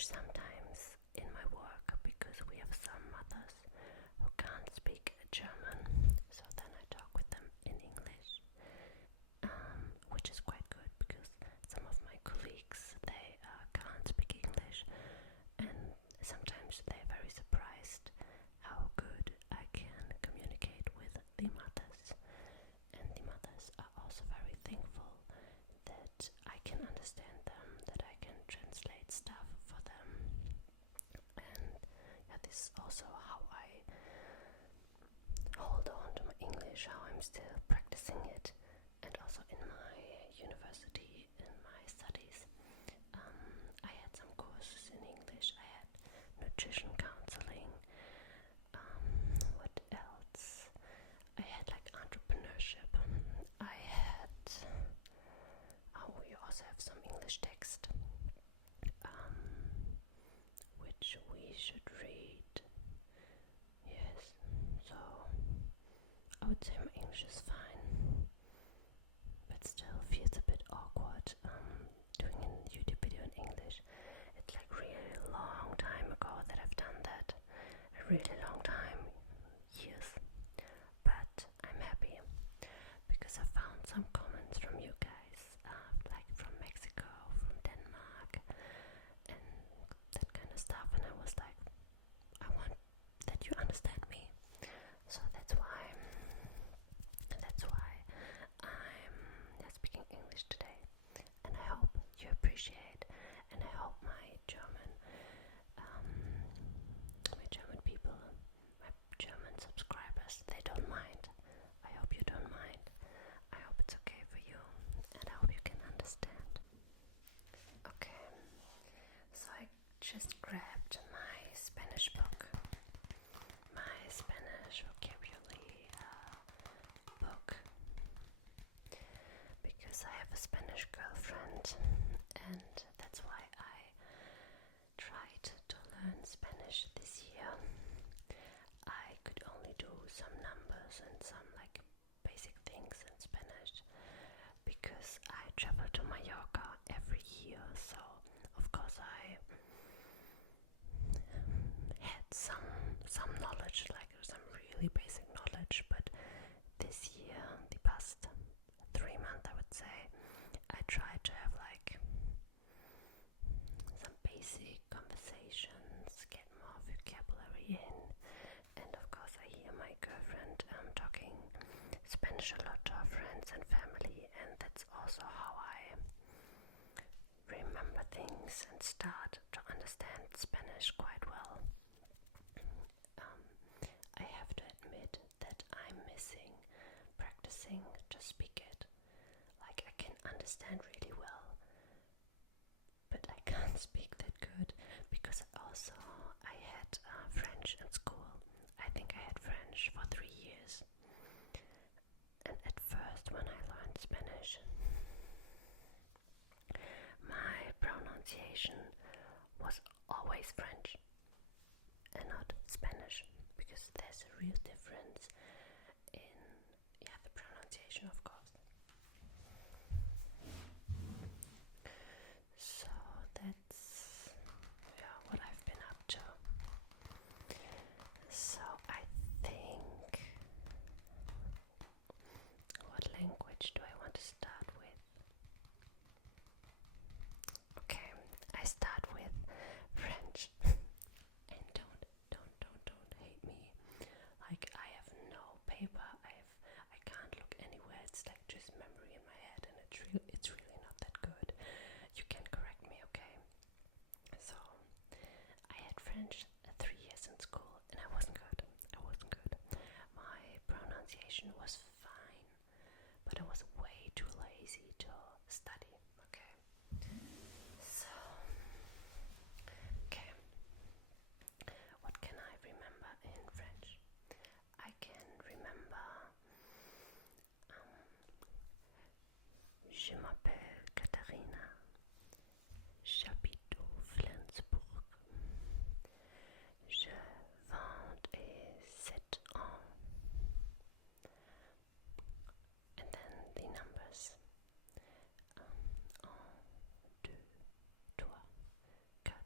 English sometimes in my work because we have some mothers who can't speak German, so then I talk with them in English, which is quite good because some of my colleagues, they can't speak English, and sometimes they're very surprised how good I can communicate with the mothers, and the mothers are also very thankful that I can understand them, that I can translate stuff for them. And yeah, this is also how I hold on to my English, how I'm still practicing it. And also in my university, in my studies, I had some courses in English. I had nutrition counseling. What else? I had like entrepreneurship. I had we also have some English text, which we should read. Yes, so I would say my English is fine, but still feels a bit awkward doing a YouTube video in English. It's like really long time ago that I've done that, a really long time, years, but I'm happy because I found some comments from you guys, like from Mexico, from Denmark, and that kind of stuff, and I was like, I want that you understand me, so that's why I'm speaking English today, and I hope you appreciate, and I hope my German people, my German subscribers, they don't mind. I hope you don't mind. I hope it's okay for you, and I hope you can understand. Okay, so I just grabbed my Spanish book, my Spanish vocabulary book, because I have a Spanish girlfriend, and that's why I tried to learn Spanish this year. I could only do some numbers and some like basic things in Spanish because I travel to Mallorca every year, so of course I had some knowledge, like some really basic knowledge, but this year, the past 3 months I would say, I tried to have like some basic conversations, get more vocabulary in, and of course I hear my girlfriend talking Spanish a lot to her friends and family, and that's also how I remember things and start to understand Spanish quite well. I have to admit that I'm missing practicing to speak it. Like I can understand really well, but I can't speak that good because also I had French in school. I think I had French for 3 years, and at first when I learned Spanish, my pronunciation was always French and not Spanish, because there's a real difference in the pronunciation, of course. So that's what I've been up to. So I think, what language do I want to start with? Okay, I start with French. And don't hate me. Like I have no paper. I can't look anywhere. It's like just memory in my head, and it's really not that good. You can correct me, okay? So I had French 3 years in school, and I wasn't good. My pronunciation was fine, but I was way too lazy to study. Okay. So okay. What can I remember in French? I can remember Je m'appelle Katharina, j'habite au Flensburg, je 27 ans, and then the numbers 1, 2, 3, 4,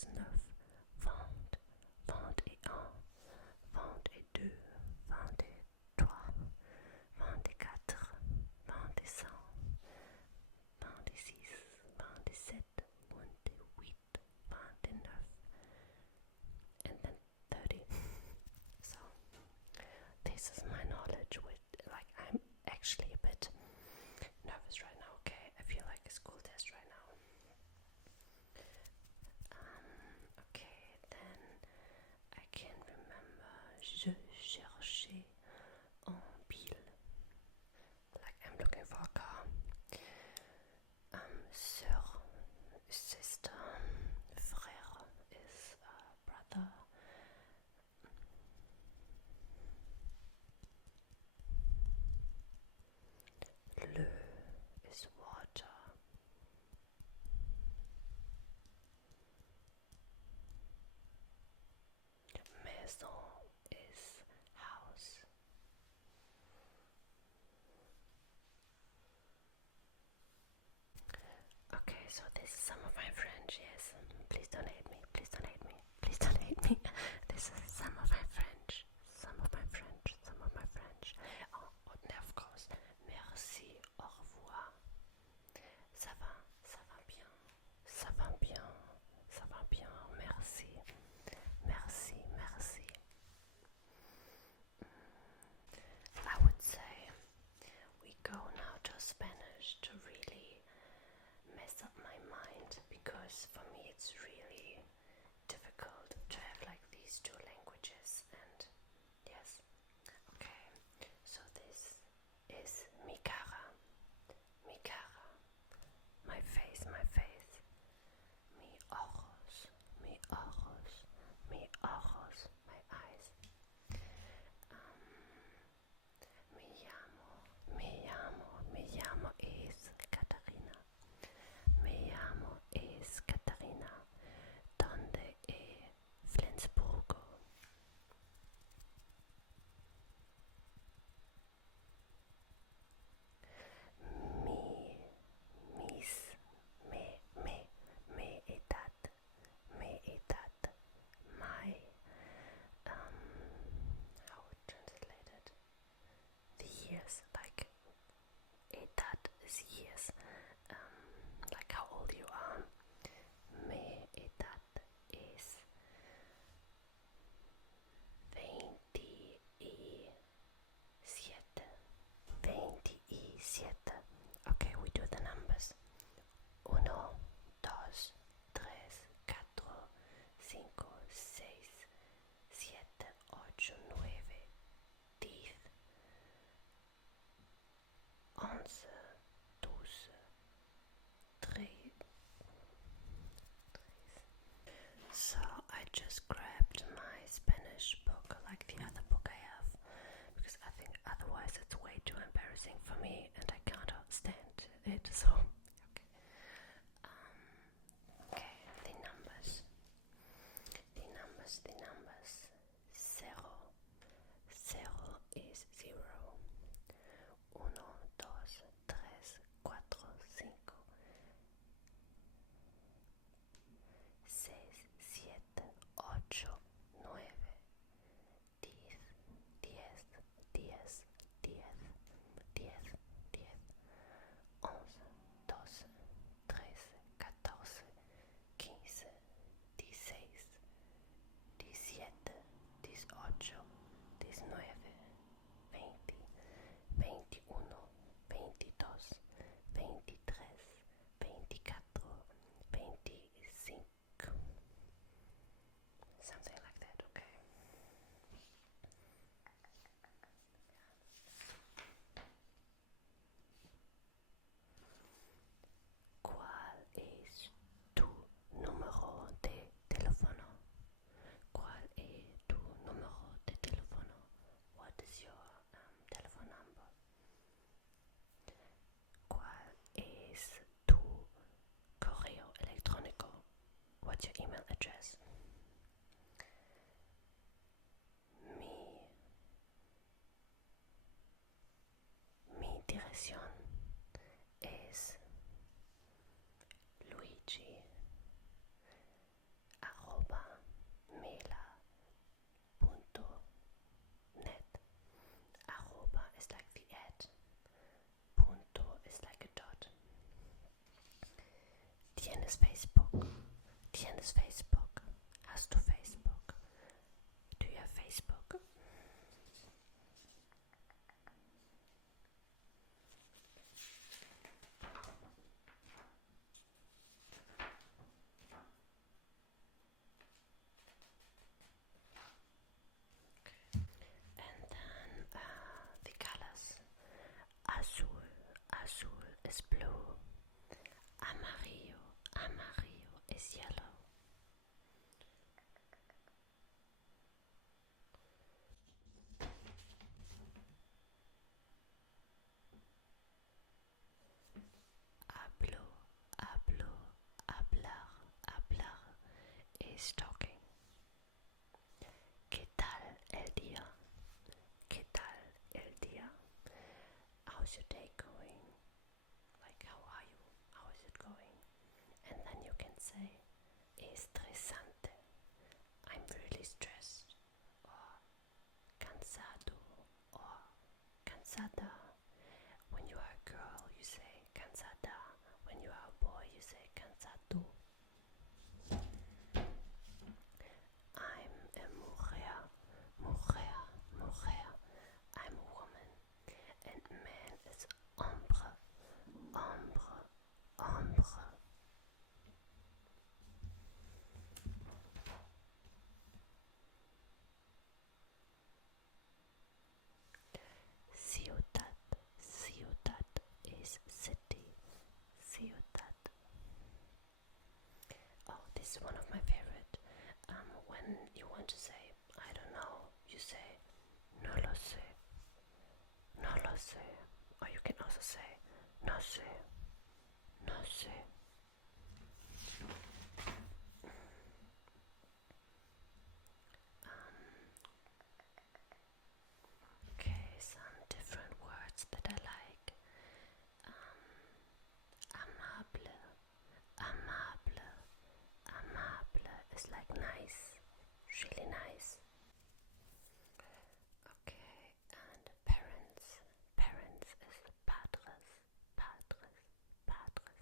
19, 20, 21, 22, 23, 24, 25, 26, 27, 28, 29, and then 30. So this is my knowledge with, like, I'm actually a bit nervous right now, okay? I feel like a school test right now. Okay, then I can remember je cherchais en pile, like I'm looking for a car. Sœur, sister, frère is brother. Le is water. Maison is house. Okay, so this is some of my French, yes. Please don't hate me, please don't hate me, please don't hate me. This is some of my French, some of my French, some of my French. Oh, and of course, merci, au revoir. Ça va bien, ça va bien, ça va bien, merci, merci, merci. I would say we go now to Spanish to really mess up my mind, because for me it's really difficult to have like these two languages. And yes, okay, so this is mi cara, my face, mi ojos, my eyes. Me llamo es Catarina. ¿Dónde es Flensburgo? Mi edad, my, how would translate it? The years, like, edad is years, like how old you are. Mi edad es 27. Okay, we do the numbers. 1, 2, 3, 4, 5, 6, 7, 8, 9, 10, 11, 12, 13. So I just grabbed my Spanish book, like the other book I have, because I think otherwise it's way too embarrassing for me and I can't stand it. So okay, the numbers. Zero is 0. 1, 2, 3, 4, 5, 6, 7, 8, 9, 10, 10, 10, 10, 10, 10, 11, 12, 13, 14, 15, 16, 17, 18, 19, 20, 21, 22, 23, 24, 25. Something like that, okay? ¿Cuál es tu número de teléfono? ¿Cuál es tu número de teléfono? What is your telephone number? ¿Cuál es tu correo electrónico? What's your email address? Mi dirección es Luigi nice talking. ¿Qué tal el día? ¿Qué tal el día? How's your day going? Like, how are you? How is it going? And then you can say estresante. I'm really stressed. Or cansado. Or cansada. When you are a girl, you say cansada. When you are a boy, you say cansado. I'm a mujer. Mujer. Mujer. I'm a woman. And man is hombre. Hombre. Hombre. Ciudad. Ciudad is city. Ciudad. Oh, this is one of my favorite. When you want to say, I don't know, you say, no lo sé. No lo sé. Or you can also say, no sé. No sé. Okay, some different words that I like. Amable. Amable. Amable is like nice. Really nice. Okay, and parents. Parents is padres. Padres. Padres.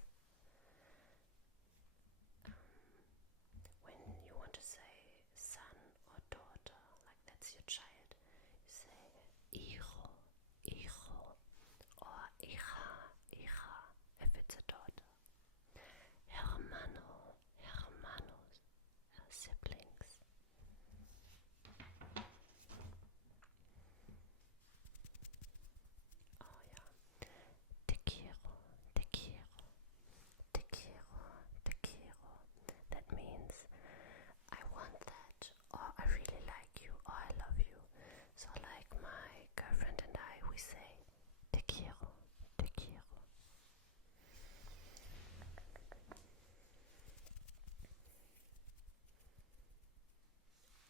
When you want to say son or daughter, like that's your child, you say hijo, hijo, or hija, hija, if it's a daughter. Hermano, hermanos, siblings. Oh yeah. Te quiero, te quiero, te quiero, te quiero. That means I want that, or I really like you, or I love you. So like my girlfriend and I, we say te quiero, te quiero.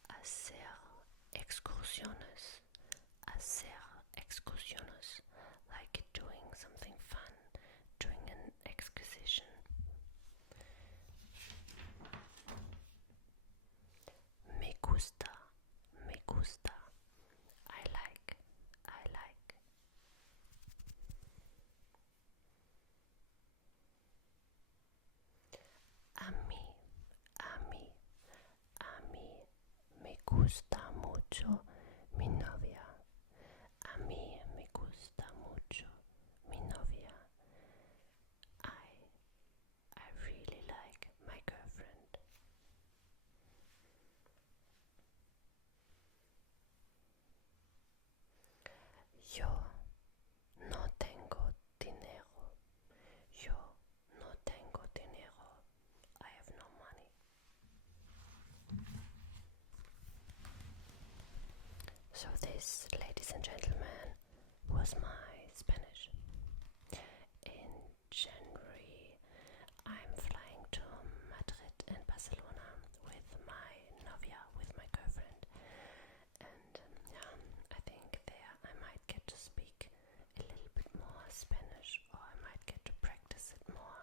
Hacer excursiones. Hacer excursiones. Like doing something fun, doing an excursion. Me gusta, me gusta. I like, I like. A mí, a mí, a mí me gusta mucho mi novia. A mí me gusta mucho mi novia. I really like my girlfriend. Yo no tengo dinero. Yo no tengo dinero. I have no money. So this, ladies and gentlemen, was my Spanish. In January, I'm flying to Madrid and Barcelona with my novia, with my girlfriend. And yeah, I think there I might get to speak a little bit more Spanish, or I might get to practice it more,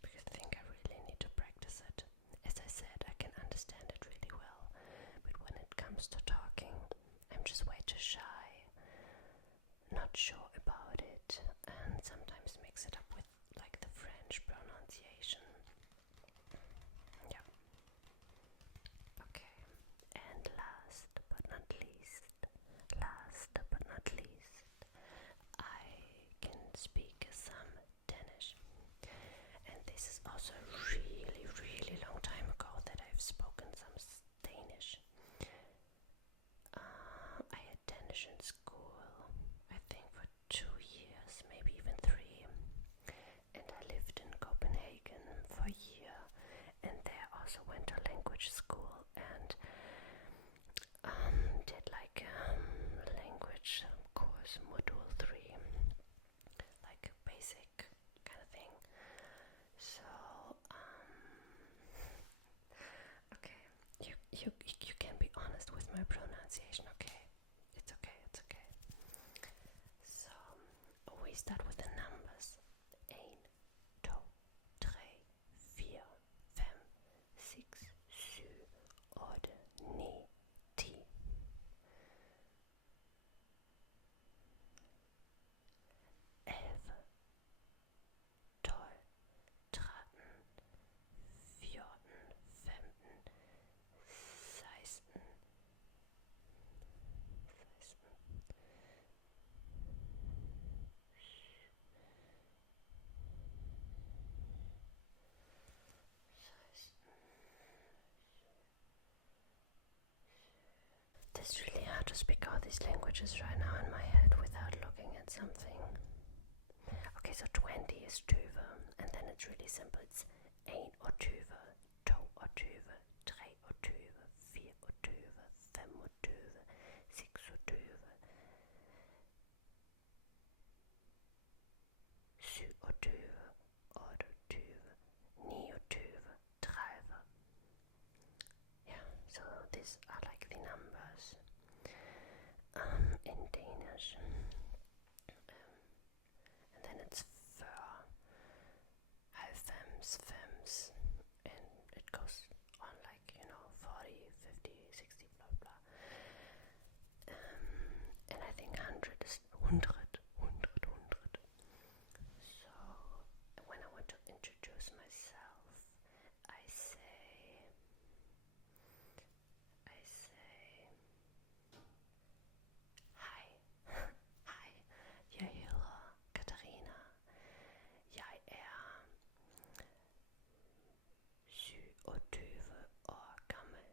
because I think I really need to practice it. As I said, I can understand it really well, but when it comes to talking, I'm just way too shy. Not sure start with the numbers. 1, 2, 3, 4, 5, 6, 7, 8, 9, 10. 11, 12, 13, 14, 15, 16, 16. It's really hard to speak all these languages right now in my head without looking at something. Okay, so 20 is 20, and then it's really simple. It's 1 or 20, 2 or 20, 3 or 20, 4 or 20, 5 or 20, 6 or 20, 7 or 20, 8 or 20, 9 or 20, 30. Yeah, so these are like the numbers in Danish. And then it's før, 90, 5, and it goes on like, 40, 50, 60, blah blah. And I think 100 is 100. So when I want to introduce myself, I say, hi. Hi, jeg hedder Katarina. Jeg er 27 år gammel.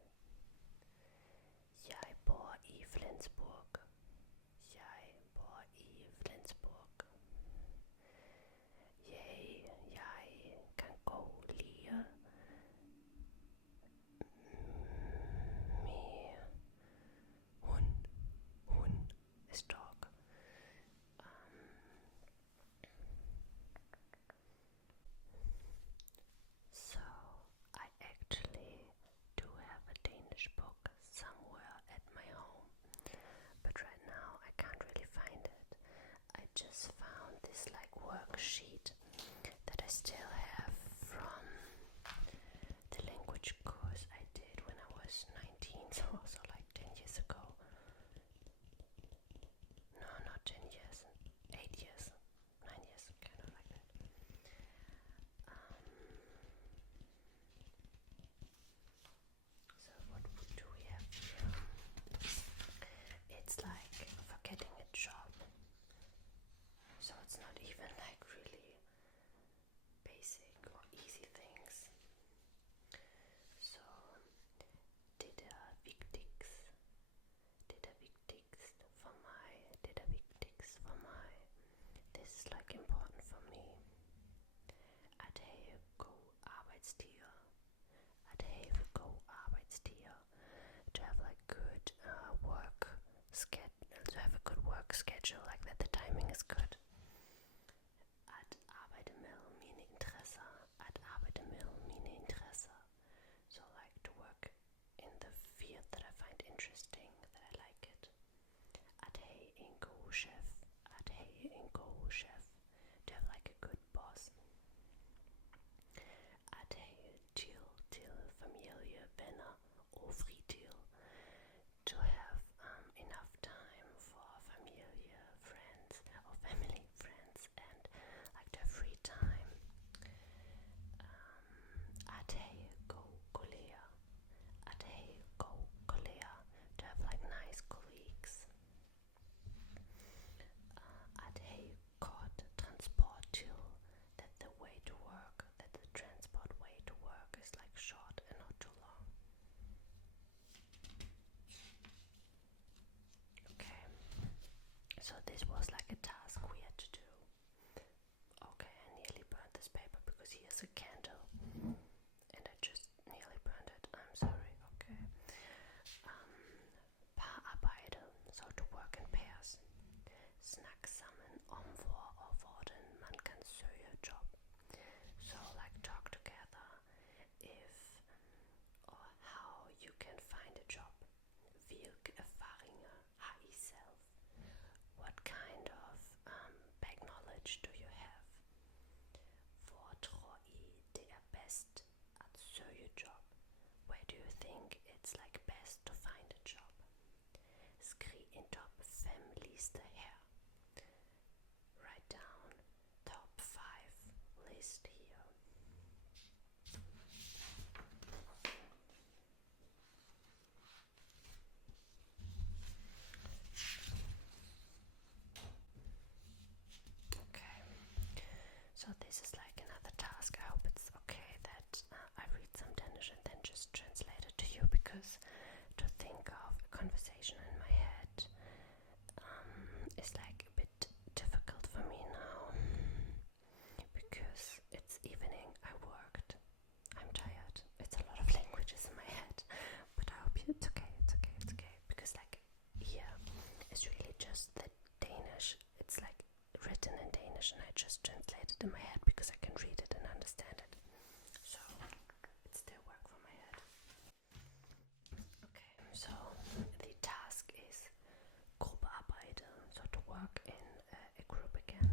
Jeg bor i Flensburg. Jeg kan godt lide med hund is dog. So I actually do have a Danish book somewhere at my home, but right now I can't really find it. I just found this like worksheet that I still have from the language course I did when I was 19, so also like 10 years ago. No, not 10 years, 8 years, 9 years, kind of like that. So what do we have here? It's like for getting a job. So it's not even like really basic or easy things. So det er for mig. This is like important for me. At have god arbejdstider. To have like good work schedule, to have a good work schedule, like that the timing is good. English and I just translate it in my head because I can read it and understand it. So it still works for my head. Okay, so the task is gruppearbejde, so to work in a group again.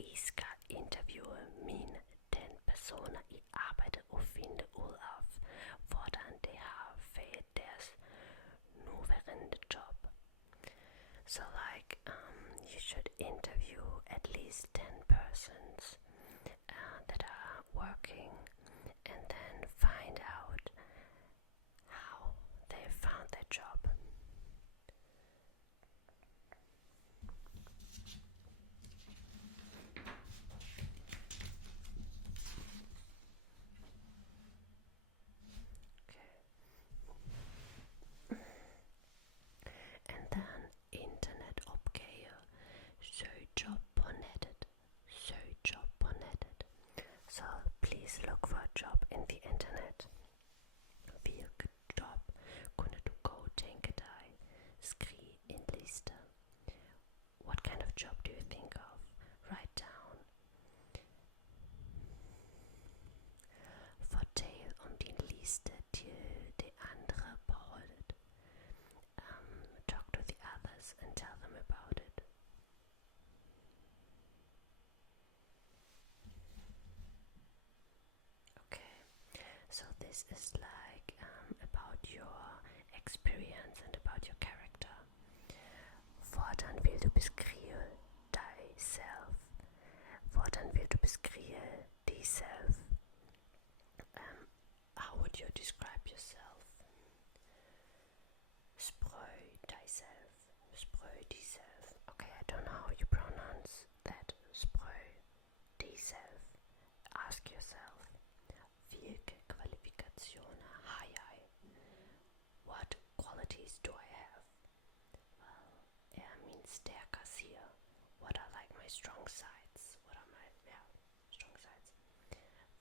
I skal interviewe den personer I arbejdet og finde ud af, hvordan de har fået deres nuværende job. So like, you should interview at least 10 persons that are working and then find out how they found their job. And then internetopgave. Søg job på nettet. Søg job på nettet. So please look for a job in the internet. Hvilket job kunne du gå tænke dig? Skriv en liste. What kind of job do you think of? Write down. Fortæl om din liste til de andre på holdet. Talk to the others and tell them about it. Okay, so this is like about your experience and about your character. Hvordan vil du beskrive dig selv? Hvordan vil du beskrive dig selv? How would you describe yourself? Sprøj dig selv. Sprøj dig selv. Okay, I don't know how you pronounce that. Sprøj dig selv. Ask yourself. Hvilke kvalifikationer har jeg? What qualities do I have? Well, min stærke sider. What are like my strong sides? What are my strong sides?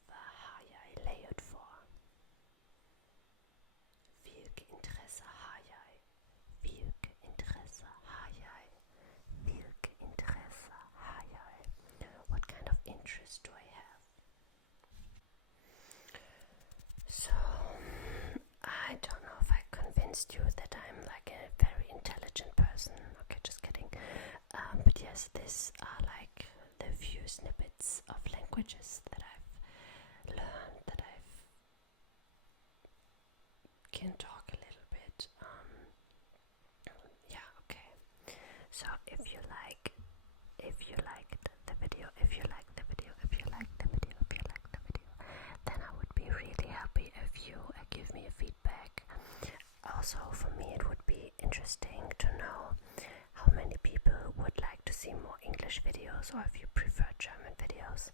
Hvad har jeg lavet for? Hvilke interesser har jeg? Hvilke interesser har jeg? Hvilke interesser har jeg? What kind of interest do I have? So, I don't know if I convinced you that I'm like a very intelligent person. Okay, just kidding. But yes, these are like the few snippets of languages that I've learned, that can talk a little bit. Yeah, okay. So if you liked the video, then I would be really happy if you give me a feedback. Also, for me it would be interesting to know how many people would like to see more English videos, or if you prefer German videos.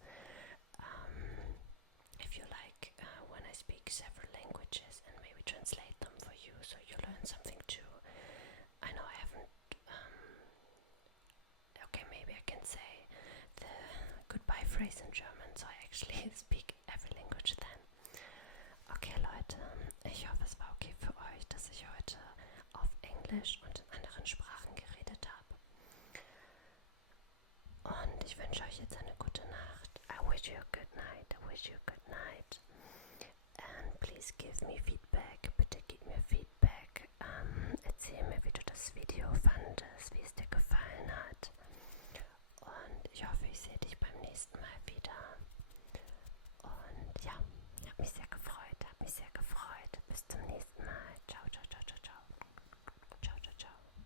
If you like when I speak several languages and maybe translate them for you so you learn something too. I know I haven't okay, maybe I can say the goodbye phrase in German, so I actually speak every language then. Okay Leute, ich hoffe es war okay für euch, dass ich heute auf Englisch und in anderen Sprachen geredet habe. Und ich wünsche euch jetzt eine gute Nacht. I wish you a good night. And please give me feedback. Bitte gib mir Feedback. Erzähl mir, wie du das Video fandest, wie es dir